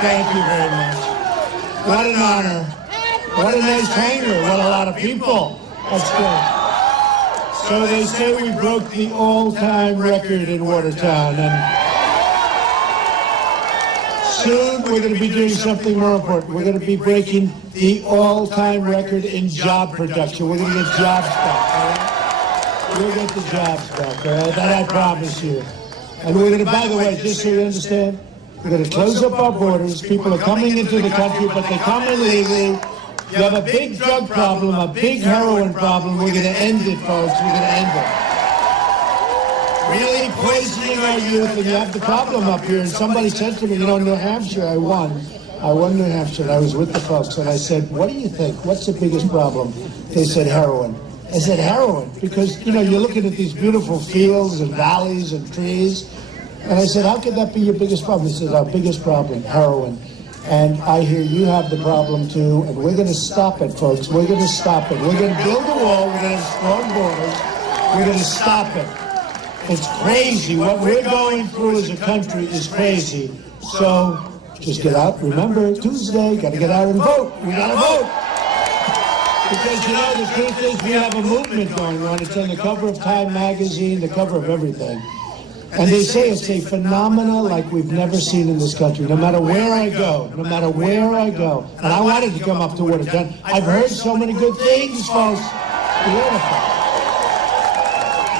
Thank you very much. What an honor. What a nice hangar. What a lot of people. That's good. So they say we broke the all-time record in Watertown, and soon we're going to be doing something more important. We're going to be breaking the all-time record in job production. We're going to get jobs back, all right? We'll get the jobs back, all right? That I promise you. And we're going to, by the way, just so you understand, we're going to close up our borders. People are coming into the country, but they come illegally. You have a big drug problem, a big heroin problem. We're going to end it, folks. We're going to end it. Really poisoning our youth, and you have the problem up here. And somebody said to me, you know, New Hampshire, I won New Hampshire, and I was with the folks, and I said, what do you think? What's the biggest problem? They said heroin. I said heroin, because, you know, you're looking at these beautiful fields and valleys and trees. And I said, how could that be your biggest problem? He said, our biggest problem, heroin. And I hear you have the problem too, and we're going to stop it, folks. We're going to stop it. We're going to build a wall. We're going to have strong borders. We're going to stop it. It's crazy. What we're going through as a country is crazy. So just get out. Remember, Tuesday, got to get out and vote. We got to vote. Because, you know, the truth is we have a movement going on. It's on the cover of Time magazine, the cover of everything. And they say it's a phenomena like we've never seen in this country, no matter where I go, no matter where I go. And I wanted to come up to Watertown. I've heard so many good things, folks. Beautiful.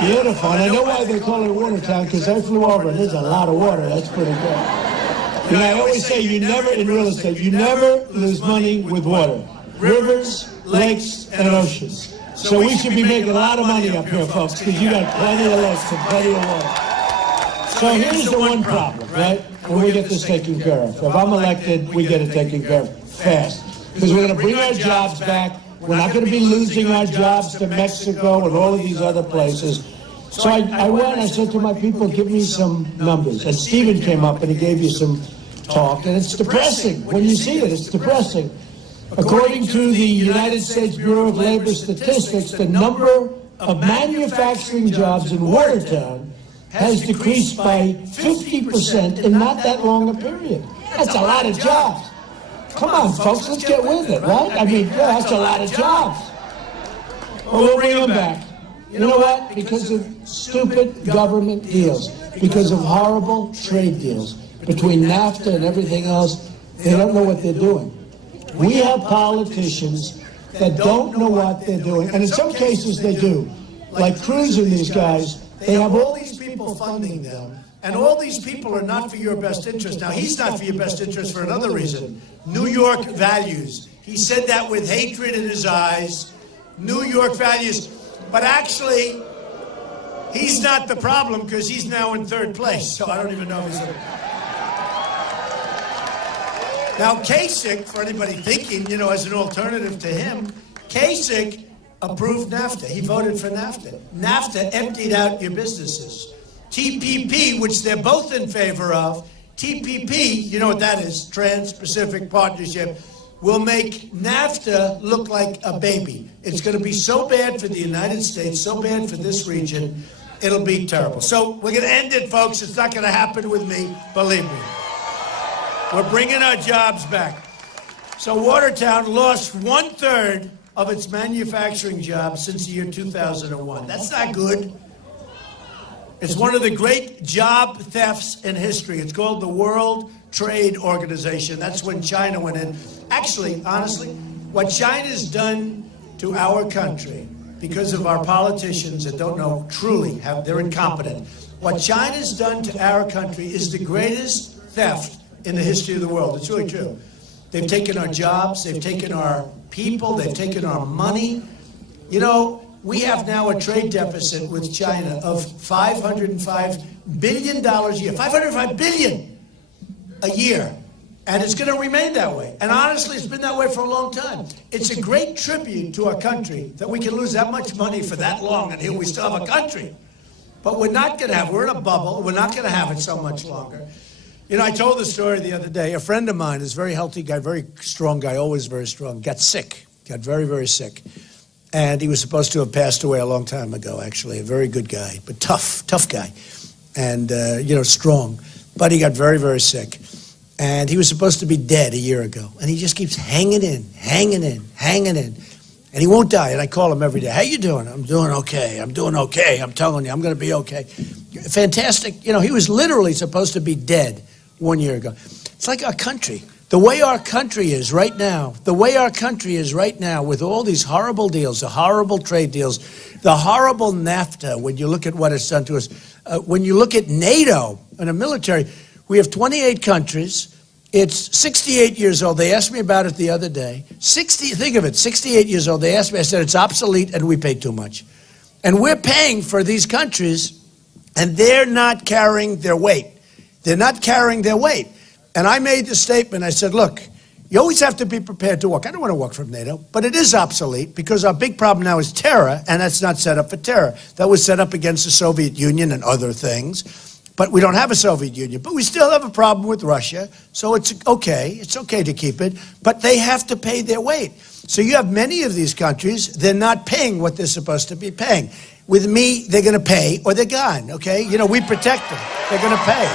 Beautiful. And I know why they call it Watertown, because I flew over and there's a lot of water. That's pretty good. And I always say you never, in real estate, you never lose money with water. Rivers, lakes, and oceans. So we should be making a lot of money up here, folks, because you got plenty of lakes and plenty of water. So here's the one problem, right? And we get this taken care of. If I'm elected, we get it taken care of fast. Because we're going to bring our jobs back. We're not going to be losing our jobs to Mexico and all of these other places. So I went, I said to my people, give me some numbers. And Stephen came up and he gave you some talk. And it's depressing. When you see it, it's depressing. According to the United States Bureau of Labor Statistics, the number of manufacturing jobs in Watertown has decreased by 50% in not that long a period. That's a lot of jobs. Come on, folks, let's get with it, right? I mean, yeah, that's a lot of jobs. Well, we'll bring them back. You know what? Because of stupid government deals, because of horrible trade deals between NAFTA and everything else, they don't know what they're doing. We have politicians that don't know what they're doing, and in some cases they do. Like Cruz and these guys, they have all these people funding them, and all these people are not for your best interest. Now, he's not for your best interest for another reason. New York values. He said that with hatred in his eyes. New York values. But actually, he's not the problem because he's now in third place. So I don't even know if he's... Now, Kasich, for anybody thinking, you know, as an alternative to him, Kasich approved NAFTA. He voted for NAFTA. NAFTA emptied out your businesses. TPP, which they're both in favor of, TPP, you know what that is, Trans-Pacific Partnership, will make NAFTA look like a baby. It's going to be so bad for the United States, so bad for this region, it'll be terrible. So we're going to end it, folks. It's not going to happen with me, believe me. We're bringing our jobs back. So Watertown lost 1/3 of its manufacturing jobs since the year 2001. That's not good. It's one of the great job thefts in history. It's called the World Trade Organization. That's when China went in. Actually, honestly, what China's done to our country, because of our politicians that don't know truly, they're incompetent. What China's done to our country is the greatest theft in the history of the world. It's really true. They've taken our jobs, they've taken our people, they've taken our money. You know, we have now a trade deficit with China of $505 billion a year. $505 billion a year. And it's going to remain that way. And honestly, it's been that way for a long time. It's a great tribute to our country that we can lose that much money for that long, and here we still have a country. But we're not going to have, we're in a bubble, we're not going to have it so much longer. You know, I told the story the other day. A friend of mine, is a very healthy guy, very strong guy, always very strong, got sick, got very, very sick. And he was supposed to have passed away a long time ago, actually. A very good guy, but tough guy. And, you know, strong. But he got very, very sick. And he was supposed to be dead a year ago. And he just keeps hanging in, hanging in, hanging in. And he won't die. And I call him every day. How you doing? I'm doing okay. I'm doing okay. I'm telling you, I'm going to be okay. Fantastic. You know, he was literally supposed to be dead 1 year ago. It's like our country. The way our country is right now, with all these horrible deals, the horrible trade deals, the horrible NAFTA, when you look at what it's done to us, when you look at NATO and the military, we have 28 countries. It's 68 years old. They asked me about it the other day. 68 years old. They asked me, I said, it's obsolete and we pay too much. And we're paying for these countries and they're not carrying their weight. They're not carrying their weight. And I made the statement, I said, look, you always have to be prepared to walk. I don't want to walk from NATO, but it is obsolete because our big problem now is terror, and that's not set up for terror. That was set up against the Soviet Union and other things. But we don't have a Soviet Union. But we still have a problem with Russia, so it's okay. It's okay to keep it. But they have to pay their weight. So you have many of these countries, they're not paying what they're supposed to be paying. With me, they're going to pay or they're gone, okay? You know, we protect them. They're going to pay.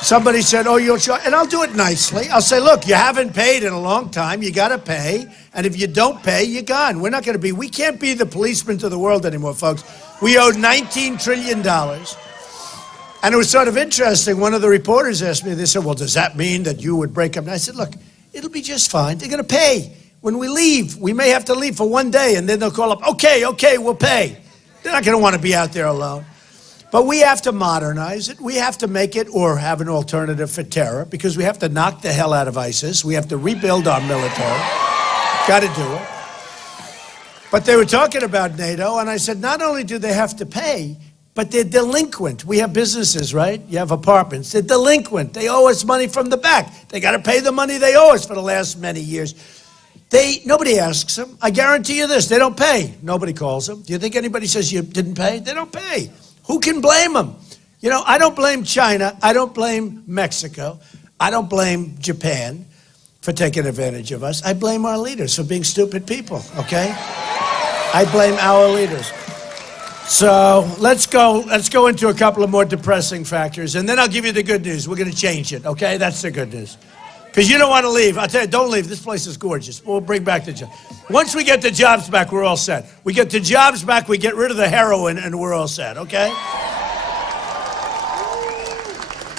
Somebody said, oh, you'll show, and I'll do it nicely. I'll say, look, you haven't paid in a long time. You got to pay. And if you don't pay, you're gone. We're not going to be, we can't be the policemen to the world anymore, folks. We owed $19 trillion. And it was sort of interesting. One of the reporters asked me, they said, well, does that mean that you would break up? And I said, look, it'll be just fine. They're going to pay. When we leave, we may have to leave for one day, and then they'll call up, okay, we'll pay. They're not going to want to be out there alone. But we have to modernize it. We have to make it or have an alternative for terror because we have to knock the hell out of ISIS. We have to rebuild our military. Got to do it. But they were talking about NATO, and I said, not only do they have to pay, but they're delinquent. We have businesses, right? You have apartments. They're delinquent. They owe us money from the back. They got to pay the money they owe us for the last many years. Nobody asks them. I guarantee you this, they don't pay. Nobody calls them. Do you think anybody says you didn't pay? They don't pay. Who can blame them? You know, I don't blame China. I don't blame Mexico. I don't blame Japan for taking advantage of us. I blame our leaders for being stupid people, okay? I blame our leaders. So let's go into a couple of more depressing factors, and then I'll give you the good news. We're going to change it, okay? That's the good news. Because you don't want to leave. I'll tell you, don't leave. This place is gorgeous. We'll bring back the jobs. Once we get the jobs back, we're all set. We get the jobs back, we get rid of the heroin, and we're all set, okay?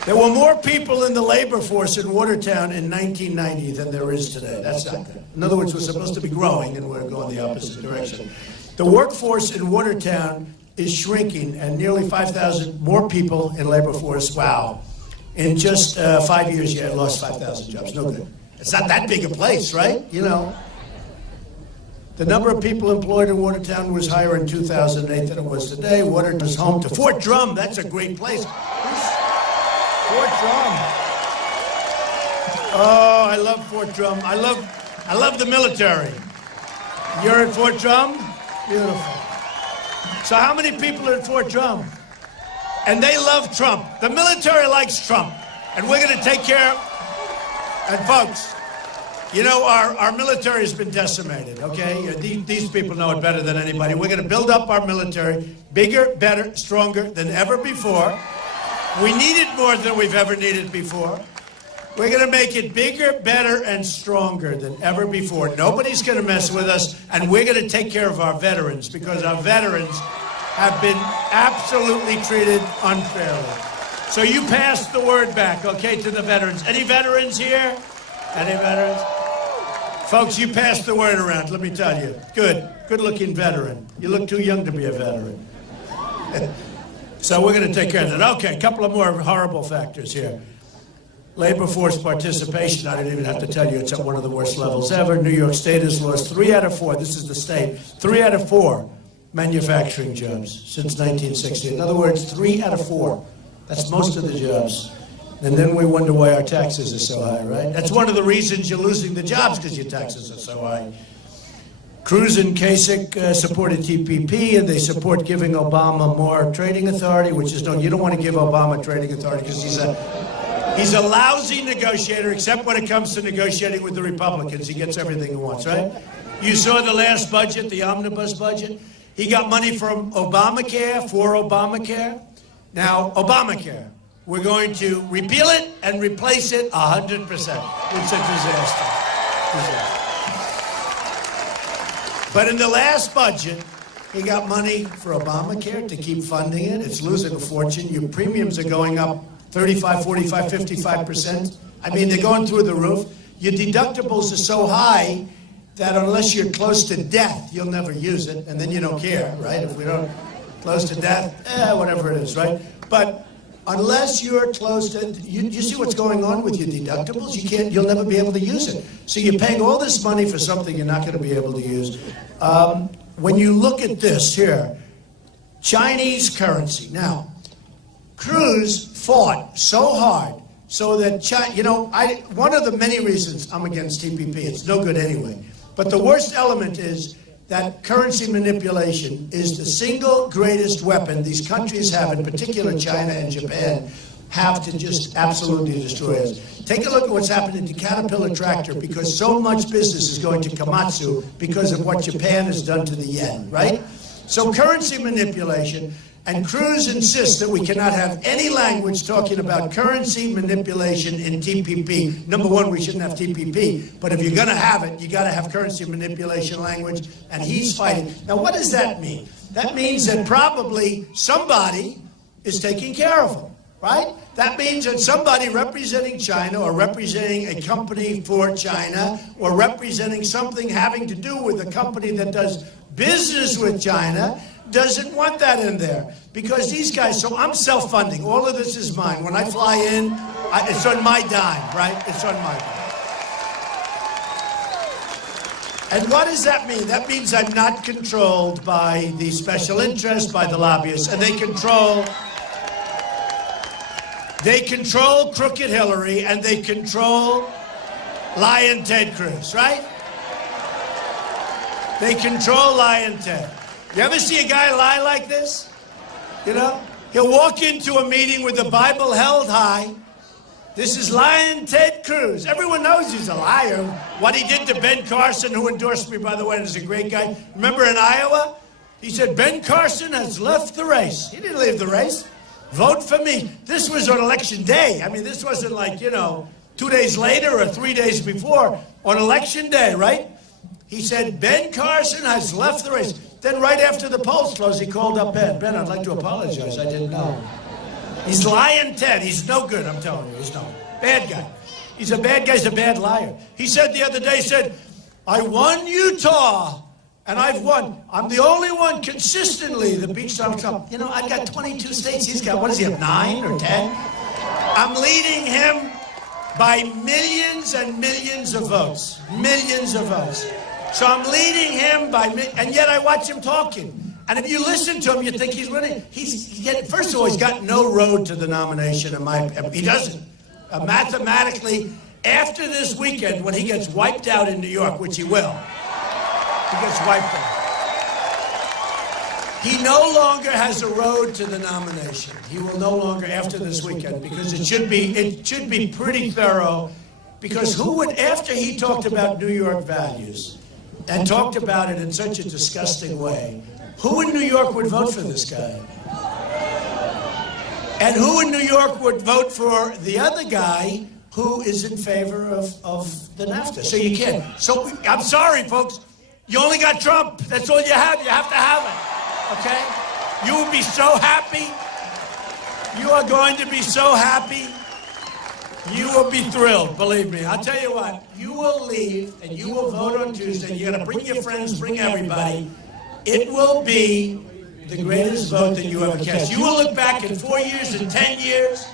There were more people in the labor force in Watertown in 1990 than there is today. That's not good. In other words, we're supposed to be growing, and we're going the opposite direction. The workforce in Watertown is shrinking, and nearly 5,000 more people in labor force. Wow. In just 5 years, you lost 5,000 jobs. No good. It's not that big a place, right? You know. The number of people employed in Watertown was higher in 2008 than it was today. Watertown is home to Fort Drum. That's a great place. Fort Drum. Oh, I love Fort Drum. I love the military. You're at Fort Drum? Beautiful. So how many people are at Fort Drum? And they love Trump. The military likes Trump. And we're going to take care of... And folks, you know, our military has been decimated, okay? These people know it better than anybody. We're going to build up our military bigger, better, stronger than ever before. We need it more than we've ever needed before. We're going to make it bigger, better, and stronger than ever before. Nobody's going to mess with us, and we're going to take care of our veterans because our veterans have been absolutely treated unfairly. So you pass the word back, okay, to the veterans. Any veterans here? Any veterans? Folks, you pass the word around, let me tell you. Good-looking veteran. You look too young to be a veteran. So we're going to take care of that. Okay, a couple of more horrible factors here. Labor force participation, I didn't even have to tell you, it's at one of the worst levels ever. New York State has lost 3 out of 4, this is the state, 3 out of 4 manufacturing jobs since 1960. In other words, 3 out of 4. That's most of the jobs. And then we wonder why our taxes are so high, right? That's one of the reasons you're losing the jobs, because your taxes are so high. Cruz and Kasich supported TPP, and they support giving Obama more trading authority, which is no, you don't want to give Obama trading authority because he's a lousy negotiator, except when it comes to negotiating with the Republicans. He gets everything he wants, right? You saw the last budget, the omnibus budget. He got money from Obamacare, for Obamacare. Now, Obamacare, we're going to repeal it and replace it 100%. It's a disaster. But in the last budget, he got money for Obamacare to keep funding it. It's losing a fortune. Your premiums are going up 35, 45, 55%. I mean, they're going through the roof. Your deductibles are so high that unless you're close to death, you'll never use it, and then you don't care, right? If we don't close to death, whatever it is, right? But unless you're close to, you see what's going on with your deductibles? You'll never be able to use it. So you're paying all this money for something you're not going to be able to use. When you look at this here, Chinese currency. Now, Cruz fought so hard so that China, one of the many reasons I'm against TPP, it's no good anyway. But the worst element is that currency manipulation is the single greatest weapon these countries have, in particular China and Japan, have to just absolutely destroy us. Take a look at what's happening to Caterpillar tractor, because so much business is going to Komatsu because of what Japan has done to the yen, right? So currency manipulation, and Cruz insists that we cannot have any language talking about currency manipulation in TPP. Number one, we shouldn't have TPP, but if you're going to have it, you got to have currency manipulation language, and he's fighting. Now, what does that mean? That means that probably somebody is taking care of him, right? That means that somebody representing China, or representing a company for China, or representing something having to do with a company that does business with China, doesn't want that in there, because these guys, so I'm self-funding. All of this is mine. When I fly in, it's on my dime, right? It's on my dime. And what does that mean? That means I'm not controlled by the special interests, by the lobbyists, and they control Crooked Hillary, and they control Lion Ted Cruz, right? They control Lion Ted. You ever see a guy lie like this? You know? He'll walk into a meeting with the Bible held high. This is Lion Ted Cruz. Everyone knows he's a liar. What he did to Ben Carson, who endorsed me, by the way, is a great guy. Remember in Iowa? He said, Ben Carson has left the race. He didn't leave the race. Vote for me. This was on election day. I mean, this wasn't like, 2 days later or 3 days before. On election day, right? He said, Ben Carson has left the race. Then right after the polls closed, he called up Ben. Ben, I'd like to apologize. I didn't know. He's Lion Ted. He's no good, I'm telling you. He's no bad guy. He's a bad guy. He's a bad liar. He said the other day, I won Utah, and I've won. I'm the only one consistently that beats Donald Trump. I've got 22 states. He's got, what does he have, 9 or 10? I'm leading him by millions and millions of votes. Millions of votes. So I'm leading him by, and yet I watch him talking. And if you listen to him, you think he's winning. First of all, he's got no road to the nomination. He doesn't. Mathematically, after this weekend, when he gets wiped out in New York, which he will, he gets wiped out. He no longer has a road to the nomination. He will no longer after this weekend, because it should be pretty thorough. Because who would, after he talked about New York values and talked about it in such a disgusting way, who in New York would vote for this guy? And who in New York would vote for the other guy who is in favor of the NAFTA? So you can't. So I'm sorry, folks. You only got Trump. That's all you have. You have to have it. Okay? You will be so happy. You are going to be so happy. You will be thrilled, believe me. I'll tell you what. You will leave and you will vote on Tuesday. You're going to bring your friends, bring everybody. It will be the greatest vote that you ever cast. You will look back in 4 years and 10 years.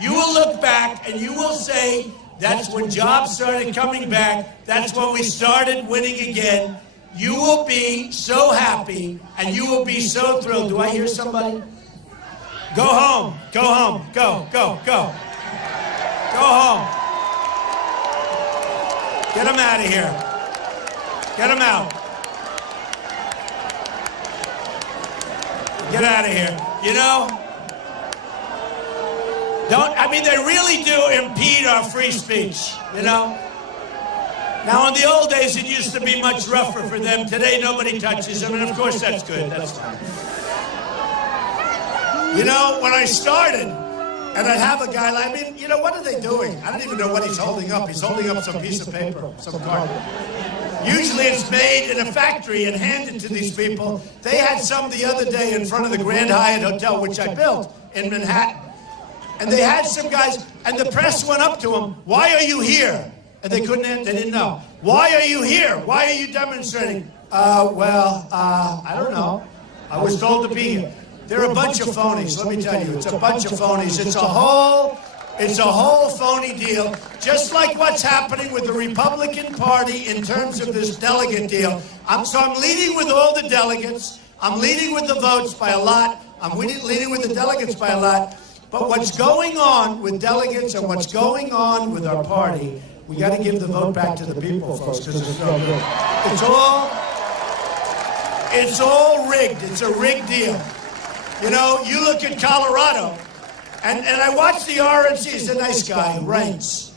You will look back and you will say, that's when jobs started coming back. That's when we started winning again. You will be so happy and you will be so thrilled. Do I hear somebody? Go home. Go home. Go, go, go. Go home. Get them out of here. Get them out. Get out of here. They really do impede our free speech, Now, in the old days, it used to be much rougher for them. Today, nobody touches them, and of course, that's good. That's fine. When I started, And I have a guy, I mean, you know, what are they doing? I don't even know what he's holding up. He's holding up some piece of paper, some card. Usually it's made in a factory and handed to these people. They had some the other day in front of the Grand Hyatt Hotel, which I built in Manhattan. And they had some guys, and the press went up to them, "Why are you here?" And they didn't know. "Why are you here? Why are you demonstrating?" I don't know. I was told to be here. They're a bunch of phonies, let me tell you. It's a bunch of phonies. It's a whole phony deal, just like what's happening with the Republican Party in terms of this delegate deal. So I'm leading with all the delegates. I'm leading with the votes by a lot. I'm leading with the delegates by a lot. But what's going on with delegates and what's going on with our party, we got to give the vote back to the people, folks, because it's no good. It's all rigged. It's a rigged deal. You know, you look at Colorado, and I watched the RNC. He's a nice guy who ranks.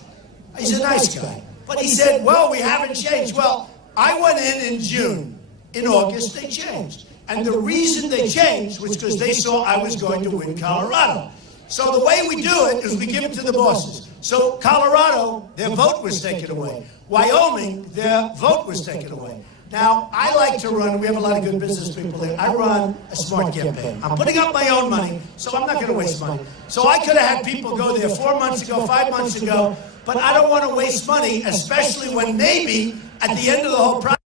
He's a nice guy. But he said, well, we haven't changed. Well, I went in June. In August, they changed. And the reason they changed was because they saw I was going to win Colorado. So the way we do it is we give it to the bosses. So Colorado, their vote was taken away. Wyoming, their vote was taken away. Now, I like to run, we have a lot of good business people here, I run a smart campaign. I'm putting up my own money, so I'm not going to waste money. So I could have had people go there 4 months ago, 5 months ago, but I don't want to waste money, especially when maybe at the end of the whole process,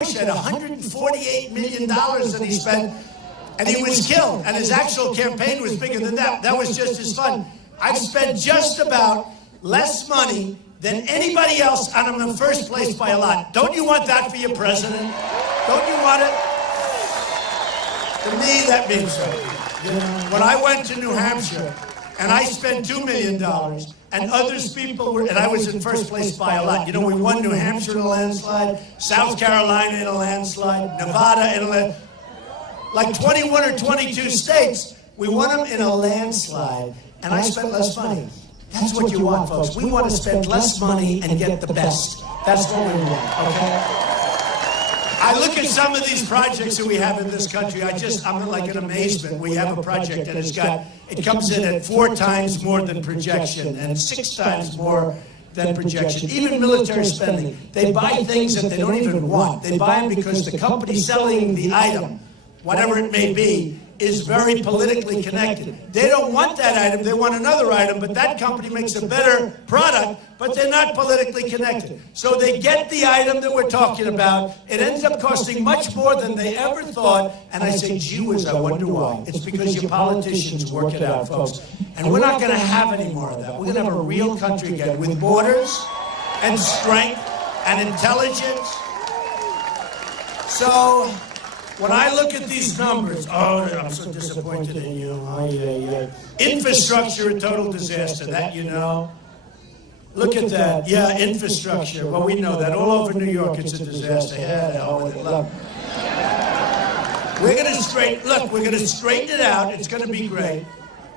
Bush had $148 million that he spent, and he was killed, and his actual campaign was bigger than that. That was just his fun. I've spent just about less money than anybody else, and I'm in first place by a lot. Don't you want that for your president? Don't you want it? To me, that means something. You know, when I went to New Hampshire, and I spent $2 million, and others people were, and I was in first place by a lot. You know, we won New Hampshire in a landslide, South Carolina in a landslide, Nevada in a landslide. Like 21 or 22 states, we won them in a landslide, and I spent less money. That's what you want, folks. We want to spend less money and get the best. That's what we want, okay? I look at some of these projects that we have in this country, I'm like in amazement. We have a project and it comes in at 4 times more than projection and 6 times more than projection. Even military spending. They buy things that they don't even want. They buy them because the company selling the item, whatever it may be, is very politically connected. They don't want that item, they want another item, but that company makes a better product, but they're not politically connected. So they get the item that we're talking about, it ends up costing much more than they ever thought, and I say, gee whiz, I wonder why. It's because your politicians work it out, folks. And we're not gonna have any more of that. We're gonna have a real country again, with borders, and strength, and intelligence. So, when I look at these numbers, I'm so disappointed in you. Infrastructure, a total disaster, that you know. Look at that. Yeah, infrastructure. Well, we know that. All over New York, it's a disaster. We're going to straighten it out. It's going to be great.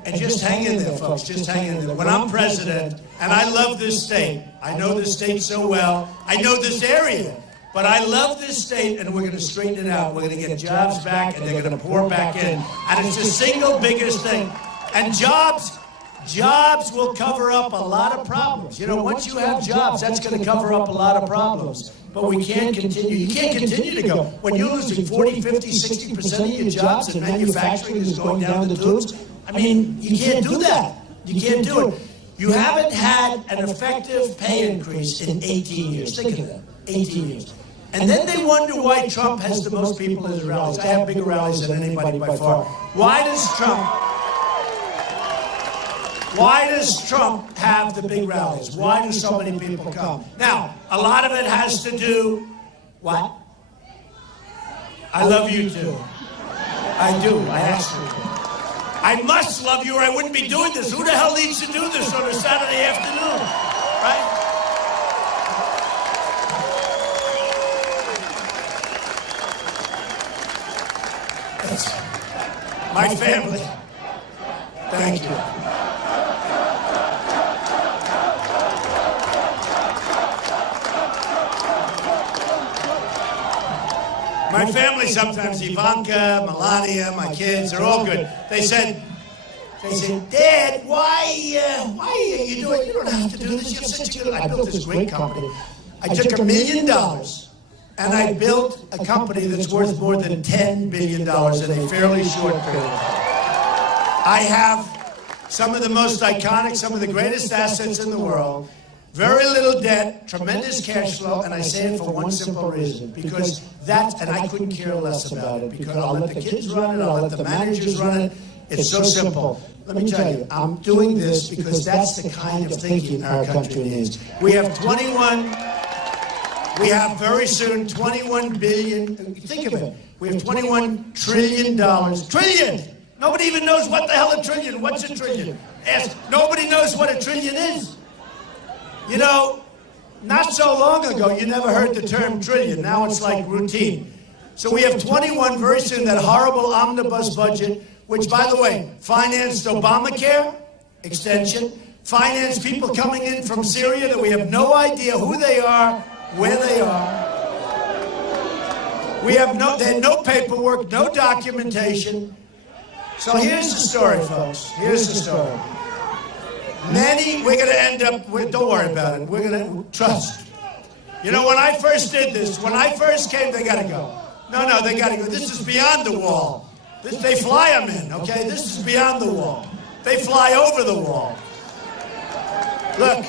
And just hang in there, folks. Just hang in there. When I'm president, and I love this state. I know this state so well. I know this area. But I love this state, and we're going to straighten it out. We're going to get jobs back, and they're going to pour back in. And it's the single biggest thing. And jobs will cover up a lot of problems. You know, once you have jobs, that's going to cover up a lot of problems. But we can't continue. You can't continue to go. When you're losing 40, 50, 60% of your jobs and manufacturing is going down the tubes, I mean, you can't do that. You can't do it. You haven't had an effective pay increase in 18 years. Think of that. 18 years. And then they wonder why Trump has the most people at his rallies. I have bigger rallies than anybody by far. Why does Trump have the big rallies? Why do so many people come? Now, a lot of it has to do, what? I love you too. I do, I actually do. I must love you or I wouldn't be doing this. Who the hell needs to do this on a Saturday afternoon, right? My family. Thank you. My family sometimes, Ivanka, Melania, my kids, they're all good. They said, They said, Dad, why are you doing it? You don't have to do this. You have such a good... I built this great company. I took $1 million and I built a company that's worth more than $10 billion in a fairly short period of time. I have some of the most iconic, some of the greatest assets in the world, very little debt, tremendous cash flow, and I say it for one simple reason, because that, and I couldn't care less about it, because I'll let the kids run it, I'll let the managers run it. It's so simple. Let me tell you, I'm doing this because that's the kind of thinking our country needs. We have very soon 21 billion, think of it, we have $21 trillion, trillion! Nobody even knows what the hell a trillion, what's a trillion? Nobody knows what a trillion is. You know, not so long ago, you never heard the term trillion. Now it's like routine. So we have 21 very soon, that horrible omnibus budget, which, by the way, financed Obamacare extension, financed people coming in from Syria that we have no idea who they are, where they are. They had no paperwork, no documentation. So here's the story, folks. Here's the story. We're going to end up with, don't worry about it, we're going to trust. You know, when I first did this, when I first came, they got to go. No, they got to go. This is beyond the wall. They fly them in, okay? This is beyond the wall. They fly over the wall. Look,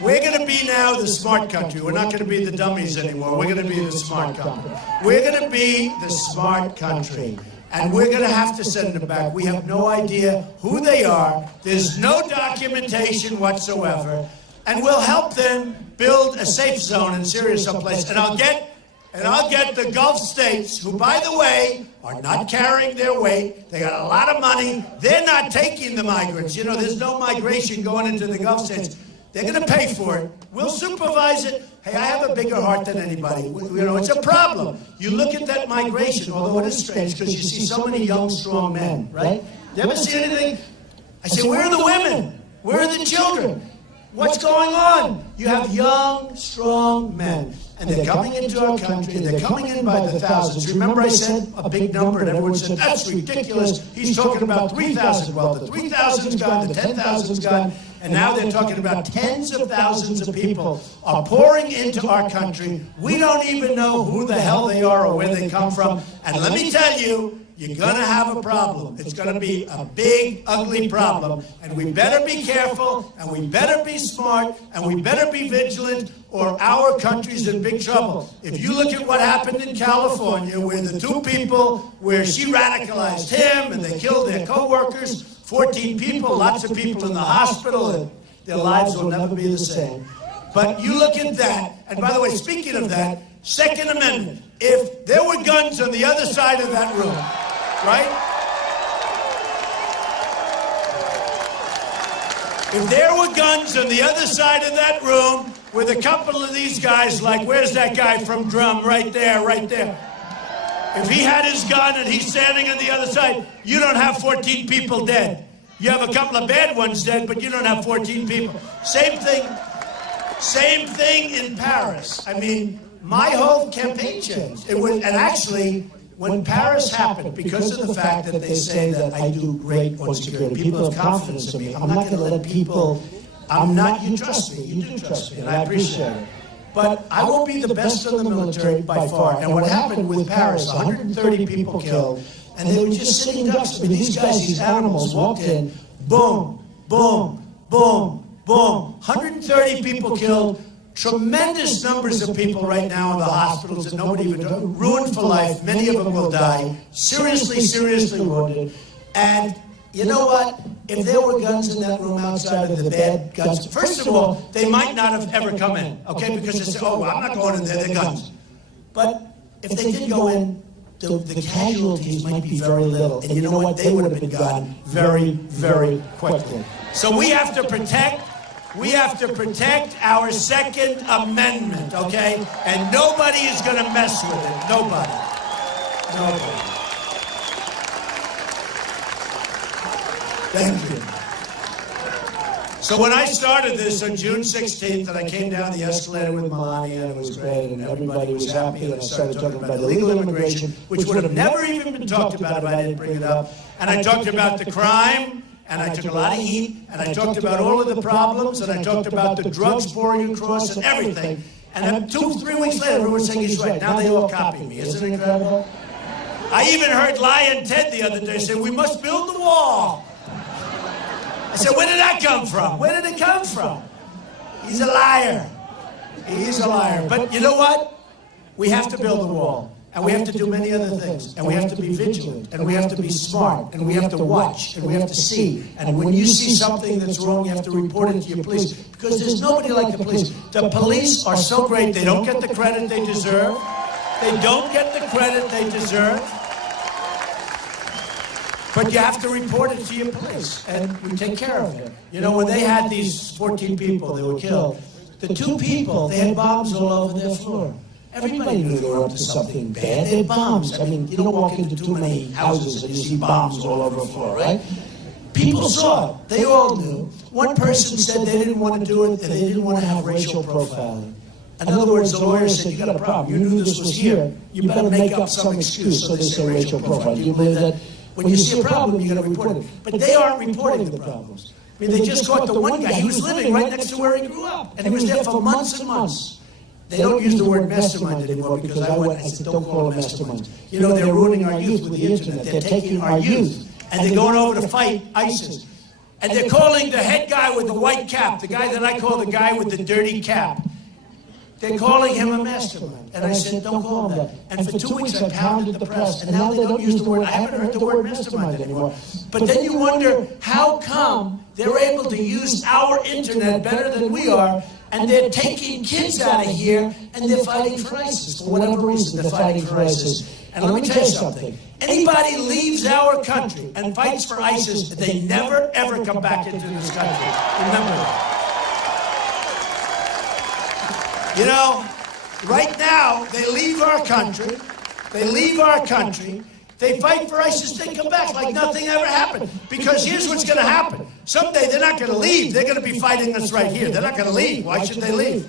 we're going to be now the smart country. We're not going to be the dummies anymore. We're going to be the smart country. We're going to be the smart country. And we're going to have to send them back. We have no idea who they are. There's no documentation whatsoever. And we'll help them build a safe zone in Syria someplace. And I'll get the Gulf states, who, by the way, are not carrying their weight. They got a lot of money. They're not taking the migrants. You know, there's no migration going into the Gulf states. They're going to pay for it. We'll supervise it. Hey, I have a bigger heart than anybody. You know, it's a problem. You look at that migration, although it is strange, because you see so many young, strong men, right? You ever see anything? I say, where are the women? Where are the children? What's going on? You have young, strong men, and they're coming into our country, and they're coming in by the thousands. Remember I said a big number, and everyone said, that's ridiculous. He's talking about 3,000. Well, the 3,000's gone, the 10,000's gone, and now they're talking about tens of thousands of people are pouring into our country. We don't even know who the hell they are or where they come from. And let me tell you, you're going to have a problem. It's going to be a big, ugly problem. And we better be careful, and we better be smart, and we better be vigilant, or our country's in big trouble. If you look at what happened in California, where the two people, where she radicalized him, and they killed their co-workers, 14 people, lots of people in the hospital, and their lives will never be the same. But you look at that, and by the way, speaking of that, Second Amendment, if there were guns on the other side of that room, right? If there were guns on the other side of that room with a couple of these guys, like, where's that guy from Drum? Right there, right there. If he had his gun and he's standing on the other side, you don't have 14 people dead. You have a couple of bad ones dead, but you don't have 14 people. Same thing in Paris. I mean, my whole campaign changed. And actually, when Paris happened, because of the fact that they say that I do great on security, people have confidence in me. I'm not going to let people, you trust me, you do trust me, and I appreciate it. But I won't be the best in the military by far. And what happened with Paris, 130 people killed, and they were just sitting ducks. I mean, these guys, these animals walked in, boom, boom, boom, boom. 130 people killed, tremendous numbers of people right now in the hospitals that nobody even ruined for life. Many of them will die, seriously wounded. And you know what? If there were guns in that room outside of the bad guns, first of all, they might not have ever come in, okay? Because they say, oh, well, I'm not going in there, they're guns. But if they did go in, the casualties might be very little. And you know what? They would have been gone very, very quickly. So we have to protect our Second Amendment, okay? And nobody is going to mess with it. Nobody. Thank you. So when I started this on June 16th, and I came down the escalator with Melania, and it was great, and everybody was happy, and I started talking about illegal immigration, which would have never even been talked about if I didn't bring it up. and I talked about the crime, and I took a lot of heat, and I talked about all of the problems, and I talked about the drugs pouring across and everything. And then 2-3 weeks later, everyone's saying he's right. Now they all copy me. Isn't it incredible? I even heard Lion Ted the other day say, we must build the wall. I said, where did that come from? Where did it come from? He's a liar. He's a liar. But you know what? We have to build the wall. And we have to do many other things. And we have to be vigilant. And we have to be smart. And we have to watch. And we have to see. And when you see something that's wrong, you have to report it to your police. Because there's nobody like the police. The police are so great. They don't get the credit they deserve. They don't get the credit they deserve. But you have to report it to your police. And we take care of it. You know, when they had these 14 people that were killed, the 2 people, they had bombs all over their floor. Everybody knew they were up to something bad. They had bombs. I mean, you don't walk into too many houses and you see bombs all over the floor, right? People saw it. They all knew. One person said they didn't want to do it and they didn't want to have racial profiling. In other words, the lawyer said, you got a problem. You knew this was here. You better make up some excuse. So they say racial profiling. Do you believe that? When you see a problem, you got to report it. But they aren't reporting the problems. I mean, they just caught the one guy. He was living right next to where he grew up. And he was there for months and months. They don't use the word mastermind anymore because I said, don't call them masterminds. You know, they're ruining our youth with the internet. They're taking our youth and they're going over to fight ISIS. And they're calling the head guy with the white cap, the guy that I call the guy with the dirty cap. They're calling him a mastermind. And I said, don't call him that. And for 2 weeks I pounded the press. And now they don't use the word, I haven't heard the word mastermind anymore. But then you wonder, how come they're able to use our internet better than we are, and they're taking kids out of here, and they're fighting for ISIS. For whatever reason, they're fighting for ISIS. And let me tell you something. Anybody leaves our country and fights for ISIS, they never, ever come back into this country. Remember that. You know, right now, they leave our country. They leave our country. They fight for ISIS, they come back like nothing ever happened. Because here's what's going to happen. Someday they're not going to leave. They're going to be fighting us right here. They're not going to leave. Why should they leave?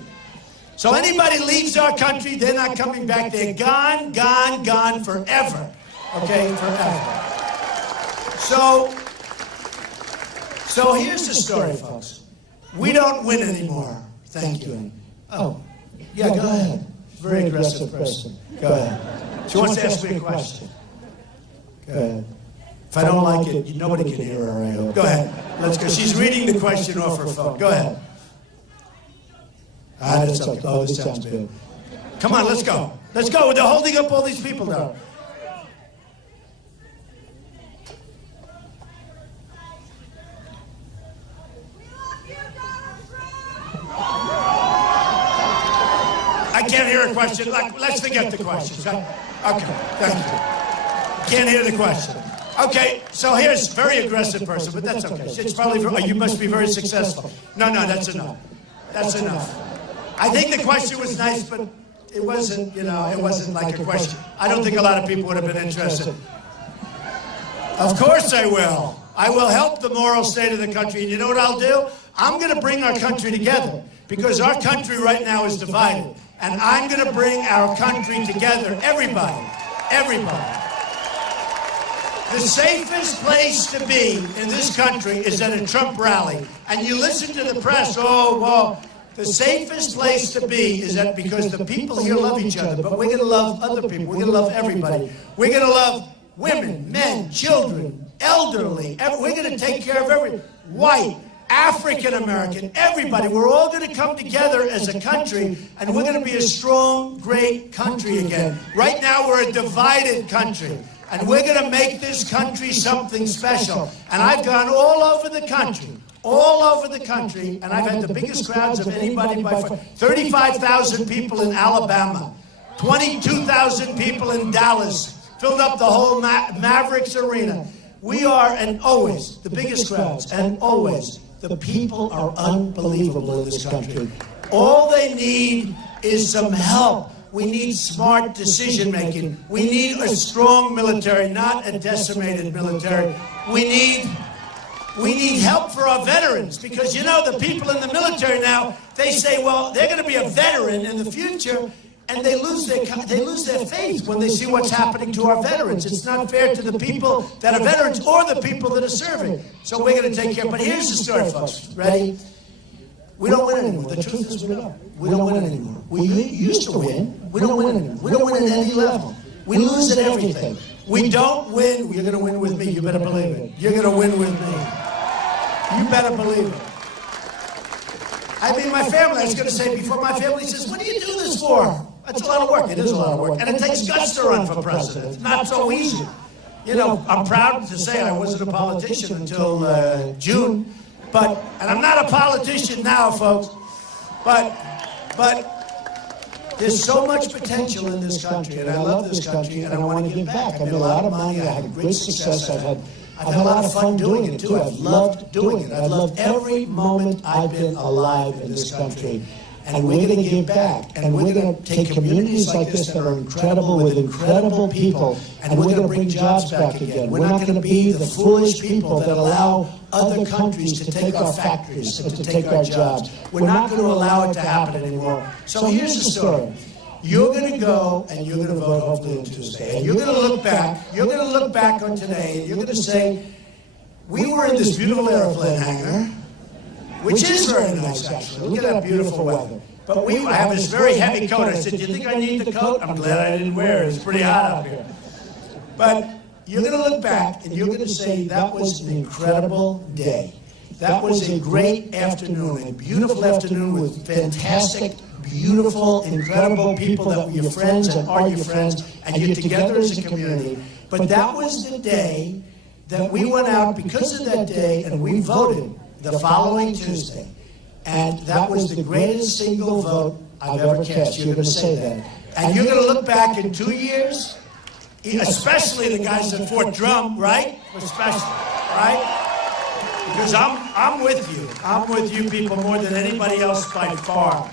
So anybody leaves our country, they're not coming back. They're gone, gone, gone forever. Okay, forever. So here's the story, folks. We don't win anymore. Thank you. Oh, yeah, go ahead. Very aggressive person. Go ahead. She wants to ask me a question. Go ahead. If I don't like it, nobody can hear her. I hope. Go ahead. Let's go. She's reading the question off her phone. Go ahead. That's okay. Oh, this sounds good. Come on, let's go. Let's go. They're holding up all these people now. I can't hear a question. Let's forget the questions. Okay, thank you. Can't hear the question. Okay, so here's a very aggressive person, but that's okay. It's probably, you must be very successful. No, that's enough. That's enough. I think the question was nice, but it wasn't, it wasn't like a question. I don't think a lot of people would have been interested. Of course I will. I will help the moral state of the country. And you know what I'll do? I'm going to bring our country together because our country right now is divided. And I'm going to bring our country together. Everybody. The safest place to be in this country is at a Trump rally. And you listen to the press, the safest place to be is that because the people here love each other, but we're going to love other people. We're going to love everybody. We're going to love women, men, children, elderly. We're going to take care of everyone. White, African American, everybody. We're all going to come together as a country, and we're going to be a strong, great country again. Right now, we're a divided country. And we're going to make this country something special. And I've gone all over the country, and I've had the biggest crowds of anybody by far. 35,000 people in Alabama, 22,000 people in Dallas, filled up the whole Mavericks arena. We are, and always, the biggest crowds, and always, the people are unbelievable in this country. All they need is some help. We need smart decision-making. We need a strong military, not a decimated military. We need help for our veterans, because, the people in the military now, they say, well, they're going to be a veteran in the future. and they lose their faith when they see what's happening to our veterans. It's not fair to the people that are veterans or the people that are serving. So we're going to take care. But here's the story, folks. Ready? We don't win anymore. The truth is we don't. We don't win anymore. We used to win. We don't win anymore. We don't win at any level. We lose at everything. We don't win. You're going to win with me. You better believe it. You're going to win with me. You better believe it. I mean, my family, I was going to say before, my family says, what do you do this for? That's a lot of work. It is a lot of work. And it takes guts to run for president. It's not so easy. You know, I'm proud to say I wasn't a politician until June. And I'm not a politician now, folks. But there's so much potential in this country, and I love this country, and I want to give back. I made a lot of money. I had great success. I've had a lot of fun doing it, too. I've loved doing it. I've loved every moment I've been alive in this country. And we're going to give back. And we're going to take communities like this that are incredible with incredible people, and we're going to bring jobs back again. We're not going to be the foolish people that allow other countries to take our factories and to take our jobs. We're not going to allow it to happen anymore. So here's the story. You're going to go and you're going to vote hopefully on Tuesday. And you're going to look back. You're going to look back on today and you're going to say, we were in this beautiful airplane hangar, which is very nice, actually. Look at that beautiful weather. But I have this very heavy coat. I said, do you think I need the coat? I'm glad I didn't wear it. It's pretty hot out here. But you're going to look back and you're going to say, that was an incredible day. That was a great afternoon, a beautiful afternoon with fantastic, beautiful, incredible people that were your friends and are your friends, and you're together as a community. But that was the day that we went out because of that day and we voted the following Tuesday. And that was the greatest single vote I've ever cast. You're going to say that. And you're going to look back in 2 years, especially the guys at Fort Drum, right? Especially, right? Because I'm with you. I'm with you people more than anybody else by far.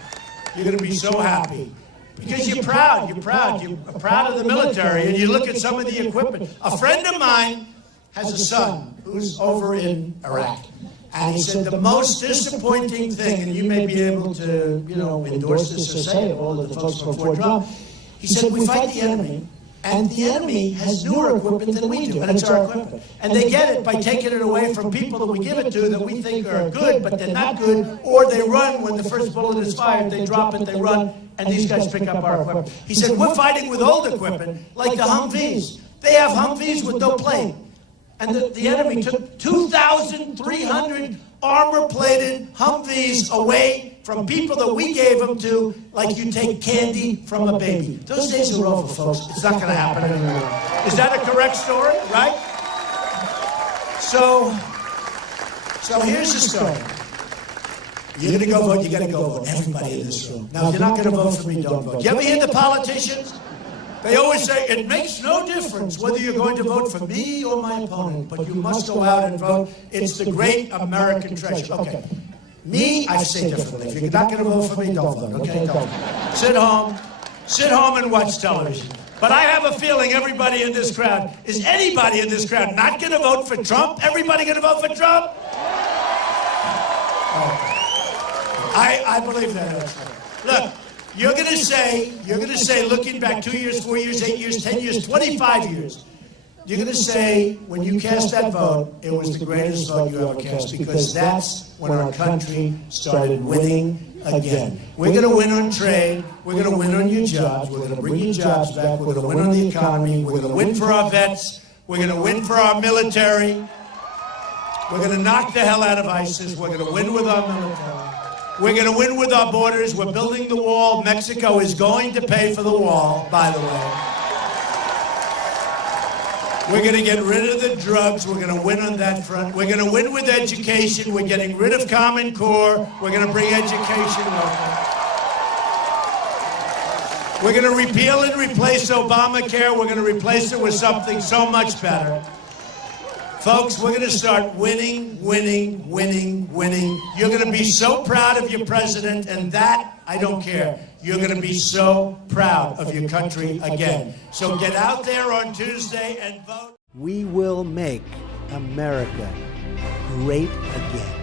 You're going to be so happy. Because you're proud. You're proud. You're proud of the military. And you look at some of the equipment. A friend of mine has a son who's over in Iraq. And he said the most disappointing thing, and you may be able to, endorse this or say it, all of the folks from Fort Drum, he said, we fight the enemy, and the enemy has newer equipment than we do, and it's our equipment. And they get it by taking it away from people that we give it to that we think are good, but they're not good, or they run when the first bullet is fired, they drop it, they run, and these guys pick up our equipment. He said, we're fighting with old equipment, like the Humvees. They have Humvees with no plane. And the enemy took 2,300 armor-plated Humvees away from people that we gave them to, like you take candy from a baby. Those days are over, folks. It's not going to happen anymore. Is that a correct story, right? So here's the story. You're going to go vote, you got to go vote. Everybody in this room. Now, if you're not going to vote for me, don't vote. You ever hear the politicians? They always say, it makes no difference whether you're going to vote for me or my opponent, but you must go out and vote. It's the great American treasure. Okay. Me, I say differently. If you're not going to vote for me, don't vote. Okay, don't. Sit home and watch television. But I have a feeling everybody in this crowd, is anybody in this crowd not going to vote for Trump? Everybody going to vote for Trump? I believe that. Look. You're going to say, looking back 2 years, 4 years, 8 years, 10 years, 25 years, you're going to say, when you cast that vote, it was the greatest vote you ever cast, because that's when our country started winning again. We're going to win on trade. We're going to win on your jobs. We're going to bring your jobs back. We're going to win on the economy. We're going to win for our vets. We're going to win for our military. We're going to knock the hell out of ISIS. We're going to win with our military. We're going to win with our borders. We're building the wall. Mexico is going to pay for the wall, by the way. We're going to get rid of the drugs. We're going to win on that front. We're going to win with education. We're getting rid of Common Core. We're going to bring education local. We're going to repeal and replace Obamacare. We're going to replace it with something so much better. Folks, we're going to start winning, winning, winning, winning. You're going to be so proud of your president, and that, I don't care. You're going to be so proud of your country again. So get out there on Tuesday and vote. We will make America great again.